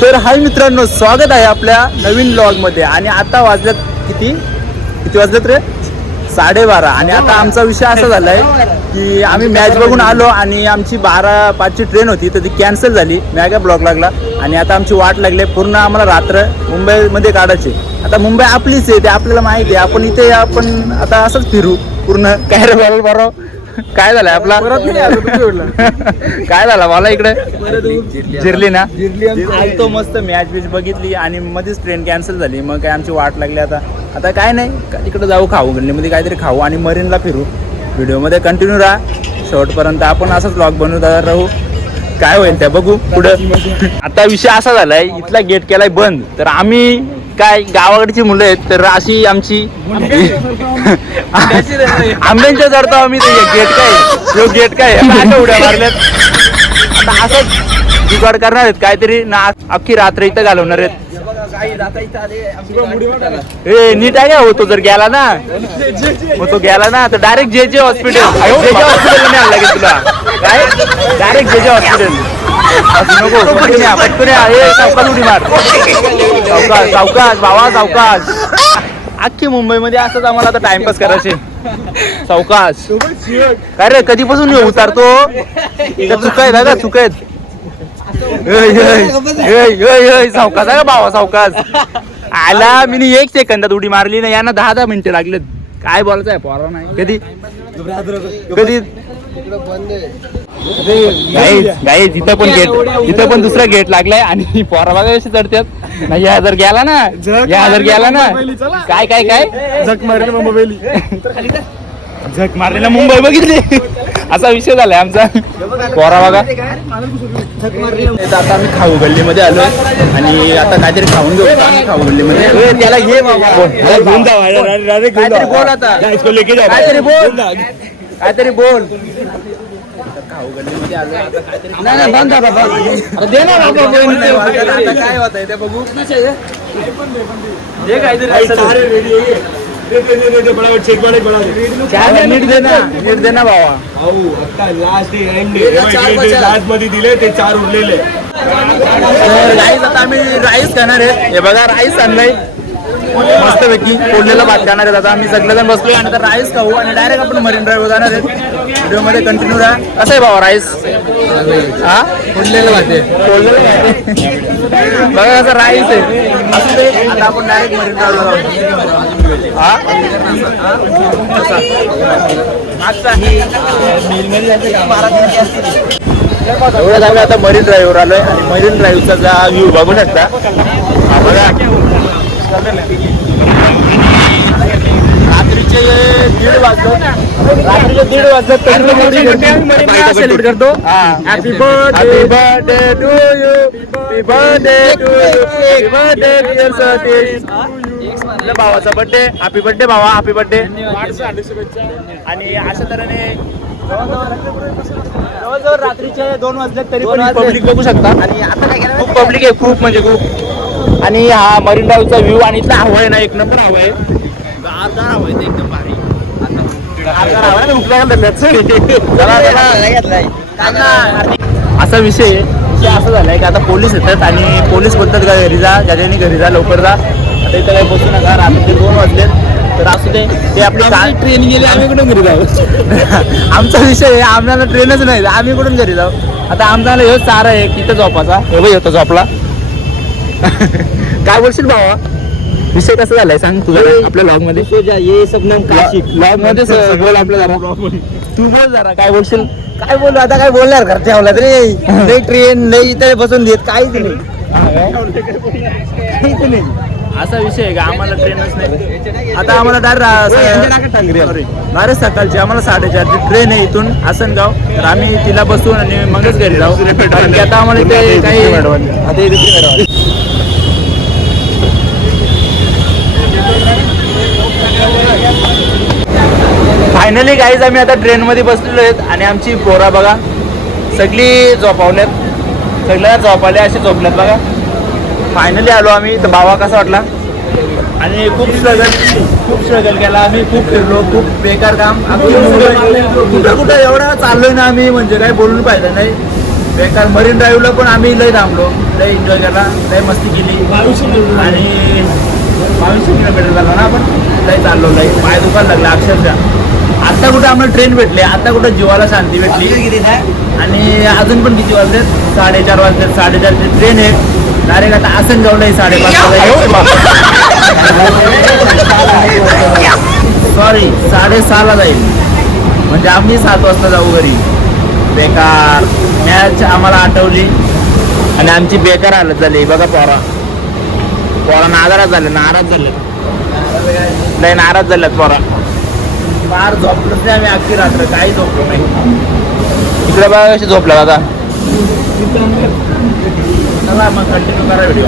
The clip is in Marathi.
तर हाय मित्रांनो, स्वागत आहे आपल्या नवीन ब्लॉगमध्ये. आणि आता वाजल्यात किती वाजल्यात रे? 12:30. आणि आता आमचा विषय असा झाला आहे की आम्ही मॅच बघून आलो आणि आमची 12:05ची ट्रेन होती तर ती कॅन्सल झाली. मॅगा ब्लॉक लागला आणि आता आमची वाट लागली. पूर्ण आम्हाला रात्र मुंबईमध्ये काढायची. आता मुंबई आपलीच आहे, ते आपल्याला माहिती आहे. आपण इथे आपण आता असंच फिरू पूर्ण. काय रे बरोबर काय झालंय आपला काय झाला मला इकडे जिरली ना. तो मस्त मॅच बीच बघितली आणि मध्येच ट्रेन कॅन्सल झाली. मग काय आमची वाट लागली. आता काय नाही, तिकडे जाऊ, खाऊ गल्लीमध्ये काहीतरी खाऊ आणि मरीनला फिरू. व्हिडिओमध्ये कंटिन्यू राहा शेवटपर्यंत. आपण असंच ब्लॉग बनवत राहू, काय होईल त्या बघू पुढं. आता विषय असा झालाय, इथला गेट केलाय बंद. तर आम्ही काय गावाकडची मुलं आहेत, तर अशी आमची आंब्यांच्या चढतो आम्ही. गेट काय उड्या मारल्यात. आता असंच जुगाड करणार आहेत काहीतरी ना, अख्खी रात्र इथं घालवणार आहेत. नीट आहे का हो, तो जर गेला ना मग तो गेला ना तर डायरेक्ट जे हॉस्पिटल नाही आलं लागेल तुला. काय डायरेक्ट जे हॉस्पिटल नको पटकन सावकाश उडी मार. सावकाश भावा सावकाश. अख्खी मुंबईमध्ये असंच आम्हाला आता टाइमपास करायचे. सावकाश काय रे, कधीपासून उतारतो? चुका आहेत का? चुका आहेत. सावकाश आहे का भावा सावकाश. आला मी 1 सेकंदात उडी मारली ना, यांना 10 मिनिटं लागलेत. काय बोलायचं आहे पोरा नाही कधी गाईज इथं पण दुसरा गेट लागलाय आणि पोरा बघा कशी चढतात. नाही या जर गेला ना काय काय काय झक मारलेला मुंबई बघितली. असा विषय झालाय आमचा. पोरा बघा. आता आम्ही खाऊ गल्लीमध्ये आलोय आणि आता काहीतरी खाऊन घेऊ. आम्ही खाऊ गल्लीमध्ये त्याला घे बोल आता, काहीतरी बोल. खाऊ गल्लीमध्ये आलोय आता काहीतरी दे ना बाबा. काय होत आहे ते बघू. नीट दे ना भावा. लास्ट मध्ये दिले ते 4 उरलेले. राईस आता आम्ही राईस खाणार आहे. हे बघा राईस आणलाय मस्तपैकी. फोडलेला भात खाणार आहेत. आता आम्ही सगळेजण बसलोय आणि आता राईस खाऊ आणि डायरेक्ट आपण मरीन ड्राईव्ह जाणार आहेत. व्हिडिओ मध्ये कंटिन्यू राहा. कसं आहे भावा राईस? हा फोडलेलं भात आहे. बघा कसं राईस आहे. असं ते आता आपण डायरेक्ट मरीन ड्राईव्हला जाऊ. एवढ्यात आम्ही आता मरीन ड्राईव्हवर आलोय आणि मरीन ड्राईव्हचा व्ह्यू बघू शकता. रात्रीचे 1:30 वाजतात. सेलिब्रेट करतो. Happy birthday to you, happy birthday to you, happy birthday dear Satish. आपल्या भावाचा बर्थडे. हॅपी बर्थडे भावा, हॅपी बर्थडे. आणि अशा तऱ्हेने जवळजवळ रात्रीचे 2 वाजले तरी पण पब्लिक बघू शकता. आणि आता काय केलं, खूप पब्लिक आहे, खूप म्हणजे खूप. आणि हा मरीन ड्राईव्हचा व्ह्यू आणि इथला हवा आहे ना, एक नंबर हवा आहे. गारदार हवा आहे एकदम भारी. असा विषय असा झालाय की आता पोलीस येतात आणि पोलीस बोलतात का घरी जा, ज्याच्याने घरी जा, लवकर जा. आता इथं काही बसू नका, रात्री 2 वाजलेत. तर असू दे, ते आपली ट्रेन गेली, आम्ही कुठून घरी जाऊ. आमचा विषय आहे, आम्हाला ट्रेनच नाही, आम्ही कुठून घरी जाऊ. आता आमचा हे सारा आहे तिथं झोपाचा. हे बघ येतो झोपला. काय बोलशील भावा? विषय कसा झालाय सांग तुझा आपल्या ब्लॉग मध्ये. ब्लॉग मध्ये बोल आपल्या जरा. तू बोल जरा, काय बोलशील? काय बोलू आता, काय बोलणार घर ठेवला तरी नाही. ट्रेन नाही इथे बसून देत, काहीच नाही. असा विषय आहे का आम्हाला ट्रेनच नाही. आता आम्हाला डायरेक्ट सकाळची आम्हाला 4:30ची ट्रेन आहे इथून आसनगाव. तर आम्ही तिला बसून आणि मगच घरी जाऊ. कारण की आता आम्हाला ते काही फायनली गाईज आम्ही आता ट्रेनमध्ये बसलेलो आहेत आणि आमची पोरा बघा सगळी झोपावल्यात. सगळ्या झोपाल्या अशी झोपल्यात बघा. फायनली आलो आम्ही. तर भावा कसा वाटला? आणि खूप स्ट्रगल केला आम्ही, खूप फिरलो, खूप बेकार काम. कुठं एवढा चाललोय ना आम्ही, म्हणजे काही बोलून पाहिलं नाही. बेकार. मरीन ड्राईव्हला पण आम्ही लय थांबलो. लय एन्जॉय केला, लय मस्ती केली आणि 2200 किलोमीटर झाला ना आपण. लय चाललो, लय पाय दुखायला लागला अक्षरशः. आता कुठं आम्हाला ट्रेन भेटले, आता कुठं जीवाला शांती भेटली. आणि अजून पण किती वाजलेत? 4:30 वाजलेत. 4:30ची ट्रेन आहे डायरेक्ट. आता आसन गावला 5:30 सॉरी 6:30ला जाईल, म्हणजे आम्ही 7 वाजता जाऊ घरी. बेकार मॅच आम्हाला आठवली आणि आमची बेकार हालत झाली बघा. पोरा नाराज झाले लय नाराज झाल्यात पोरा. फार झोपलोच नाही आम्ही अख्खी रात्र, काही झोपलो नाही. इकडे बघा कशी झोपला दादा. चला मग कंटिन्यू करा व्हिडिओ.